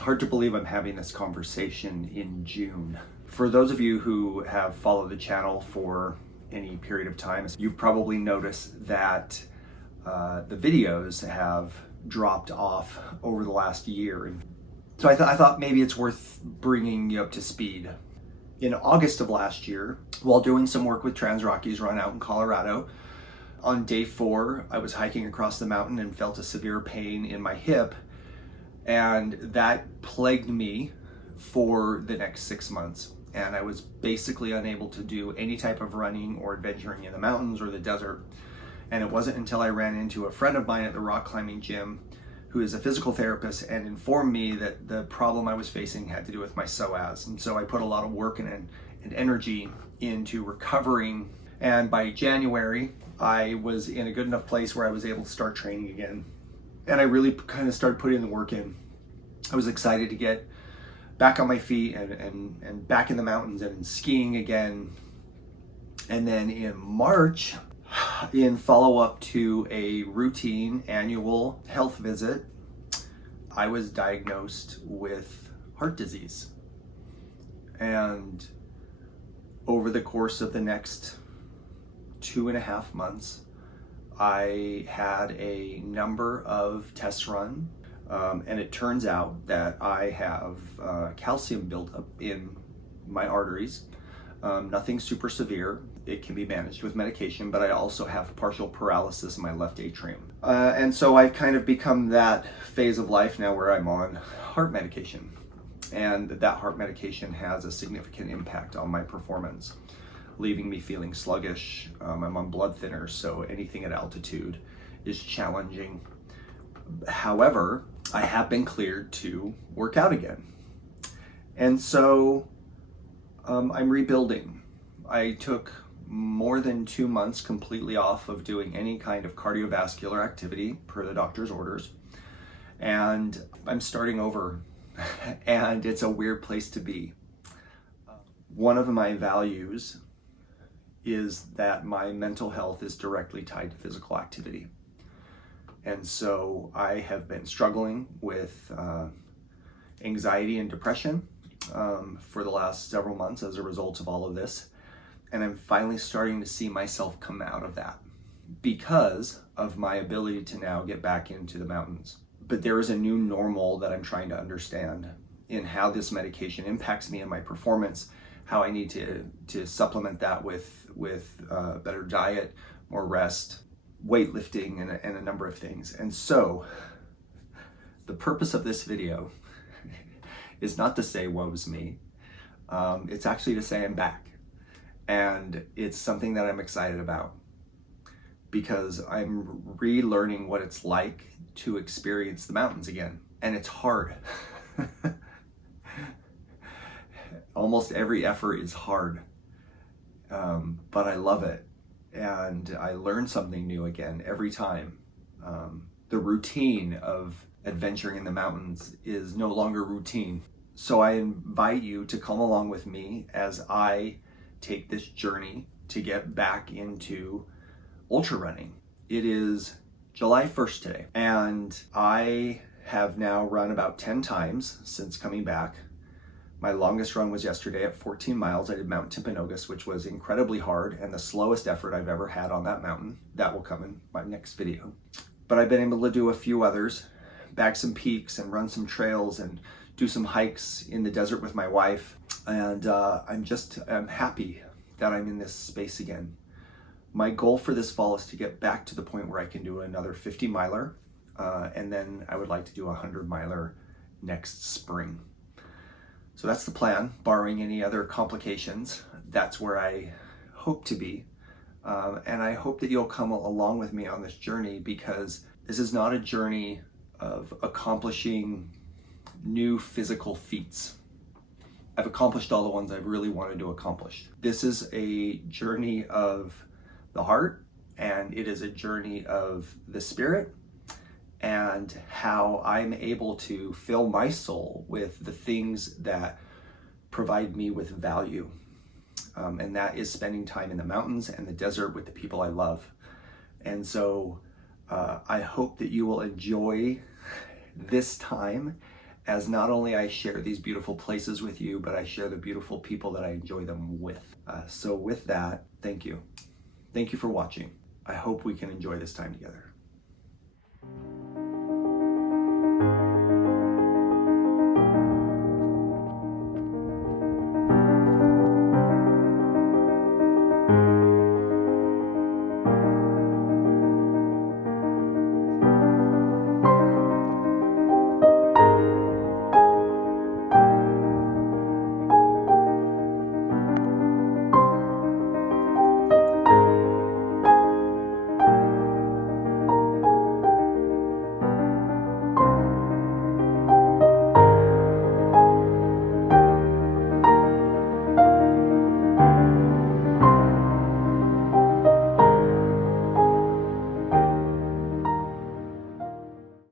It's hard to believe I'm having this conversation in June. For those of you who have followed the channel for any period of time, you've probably noticed that the videos have dropped off over the last year. So I thought maybe it's worth bringing you up to speed. In August of last year, while doing some work with Trans Rockies Run out in Colorado, on day 4, I was hiking across the mountain and felt a severe pain in my hip, and that plagued me for the next 6 months. And I was basically unable to do any type of running or adventuring in the mountains or the desert. And it wasn't until I ran into a friend of mine at the rock climbing gym who is a physical therapist and informed me that the problem I was facing had to do with my psoas. And so I put a lot of work and energy into recovering. And by January, I was in a good enough place where I was able to start training again. And I really kind of started putting the work in. I was excited to get back on my feet and back in the mountains and skiing again. And then in March, in follow-up to a routine annual health visit, I was diagnosed with heart disease. And over the course of the next 2.5 months, I had a number of tests run, and it turns out that I have calcium buildup in my arteries. Nothing super severe. It can be managed with medication, but I also have partial paralysis in my left atrium. And so I've kind of become that phase of life now where I'm on heart medication. And that heart medication has a significant impact on my performance, leaving me feeling sluggish. I'm on blood thinners, so anything at altitude is challenging. However, I have been cleared to work out again. And so I'm rebuilding. I took more than 2 months completely off of doing any kind of cardiovascular activity per the doctor's orders. And I'm starting over, and it's a weird place to be. One of my values is that my mental health is directly tied to physical activity. And so I have been struggling with anxiety and depression for the last several months as a result of all of this. And I'm finally starting to see myself come out of that because of my ability to now get back into the mountains. But there is a new normal that I'm trying to understand in how this medication impacts me and my performance, how I need to supplement that with better diet, more rest, weightlifting, and a number of things. And so the purpose of this video is not to say woe's me. It's actually to say I'm back. And it's something that I'm excited about because I'm relearning what it's like to experience the mountains again. And it's hard. Almost every effort is hard, but I love it. And I learn something new again every time. The routine of adventuring in the mountains is no longer routine. So I invite you to come along with me as I take this journey to get back into ultra running. It is July 1st today, and I have now run about 10 times since coming back. My longest run was yesterday at 14 miles. I did Mount Timpanogos, which was incredibly hard and the slowest effort I've ever had on that mountain. That will come in my next video. But I've been able to do a few others, bag some peaks and run some trails and do some hikes in the desert with my wife. And I'm happy that I'm in this space again. My goal for this fall is to get back to the point where I can do another 50 miler. And then I would like to do a 100 miler next spring. So that's the plan, barring any other complications. That's where I hope to be. And I hope that you'll come along with me on this journey, because this is not a journey of accomplishing new physical feats. I've accomplished all the ones I've really wanted to accomplish. This is a journey of the heart, and it is a journey of the spirit, and how I'm able to fill my soul with the things that provide me with value. And that is spending time in the mountains and the desert with the people I love. And so I hope that you will enjoy this time as not only I share these beautiful places with you, but I share the beautiful people that I enjoy them with. So with that, thank you. Thank you for watching. I hope we can enjoy this time together.